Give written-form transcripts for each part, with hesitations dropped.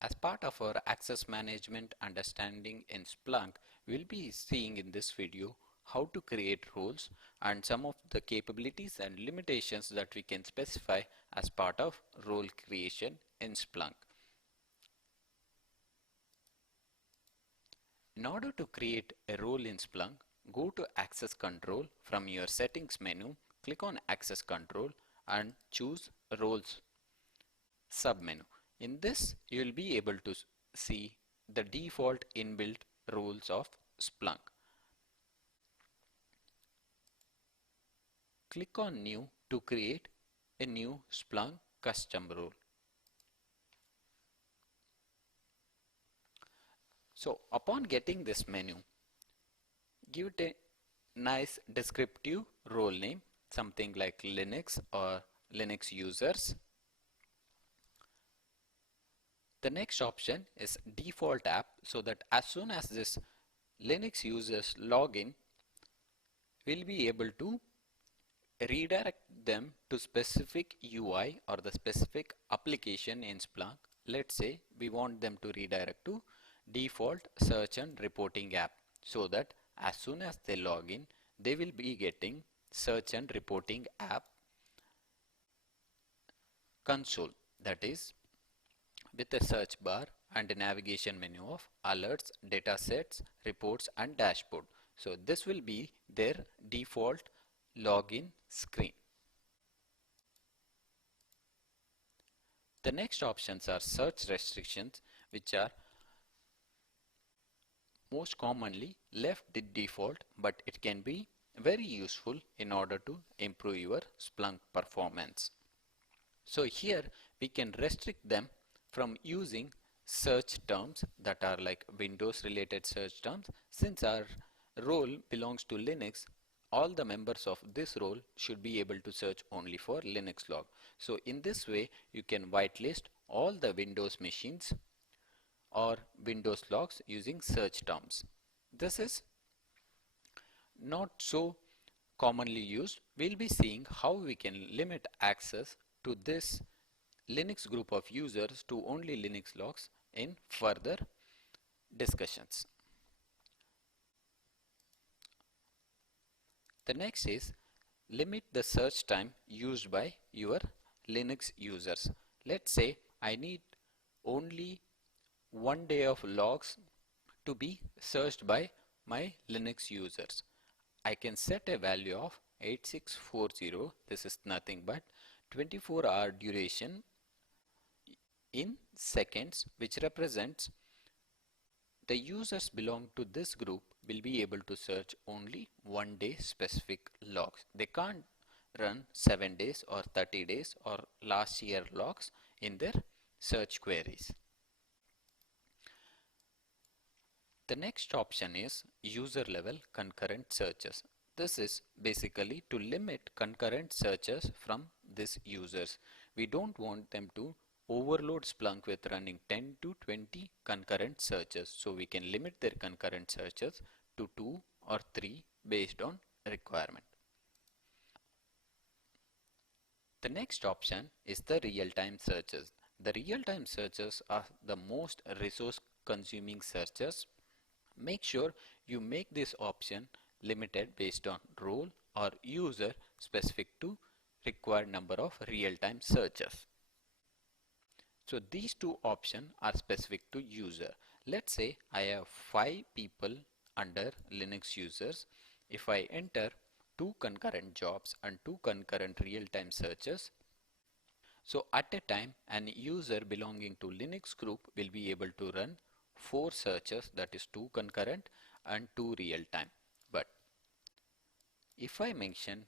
As part of our access management understanding in Splunk, we'll be seeing in this video how to create roles and some of the capabilities and limitations that we can specify as part of role creation in Splunk. In order to create a role in Splunk, go to Access Control from your Settings menu, click on Access Control and choose Roles submenu. In this, you will be able to see the default inbuilt roles of Splunk. Click on New to create a new Splunk custom role. So upon getting this menu, give it a nice descriptive role name, something like Linux or Linux users. The next option is default app, so that as soon as this Linux users log in, we'll be able to redirect them to specific UI or the specific application in Splunk. Let's say we want them to redirect to default search and reporting app, so that as soon as they log in, they will be getting search and reporting app console, that is with a search bar and a navigation menu of alerts, datasets, reports and dashboard. So this will be their default login screen. The next options are search restrictions, which are most commonly left the default, but it can be very useful in order to improve your Splunk performance. So here we can restrict them from using search terms that are like Windows related search terms. Since our role belongs to Linux, all the members of this role should be able to search only for Linux log. So in this way, you can whitelist all the Windows machines or Windows logs using search terms. This is not so commonly used. We'll be seeing how we can limit access to this Linux group of users to only Linux logs in further discussions. The next is limit the search time used by your Linux users. Let's say I need only 1 day of logs to be searched by my Linux users. I can set a value of 8640. This is nothing but 24-hour duration in seconds, which represents the users belong to this group will be able to search only 1 day specific logs. They can't run 7 days or 30 days or last year logs in their search queries. The next option is user level concurrent searches. This is basically to limit concurrent searches from these users. We don't want them to overload Splunk with running 10 to 20 concurrent searches. So we can limit their concurrent searches to 2 or 3 based on requirement. The next option is the real-time searches. The real-time searches are the most resource consuming searches. Make sure you make this option limited based on role or user specific to required number of real-time searches. So these two options are specific to user. Let's say I have 5 people under Linux users. If I enter 2 concurrent jobs and 2 concurrent real-time searches, so at a time an user belonging to Linux group will be able to run 4 searches, that is 2 concurrent and 2 real-time. But if I mention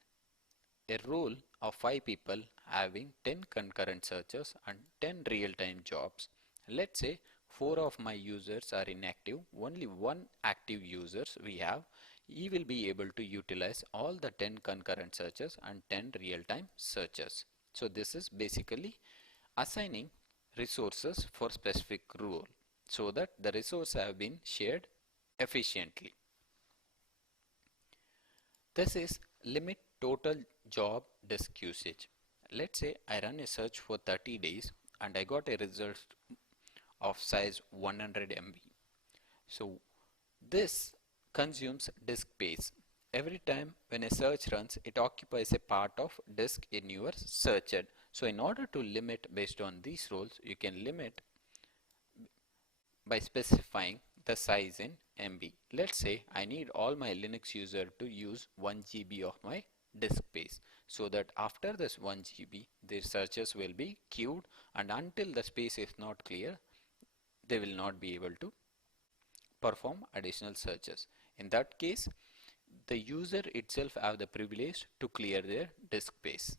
a role of 5 people having 10 concurrent searches and 10 real-time jobs, let's say 4 of my users are inactive, only 1 active users we have, he will be able to utilize all the 10 concurrent searches and 10 real-time searches. So this is basically assigning resources for specific role so that the resources have been shared efficiently. This is limit total job disk usage. Let's say I run a search for 30 days and I got a result of size 100 MB. So this consumes disk space. Every time when a search runs, it occupies a part of disk in your searched. So in order to limit based on these rules, you can limit by specifying the size in MB. Let's say I need all my Linux user to use 1 GB of my disk space, so that after this 1 GB their searches will be queued, and until the space is not clear they will not be able to perform additional searches. In that case, the user itself have the privilege to clear their disk space.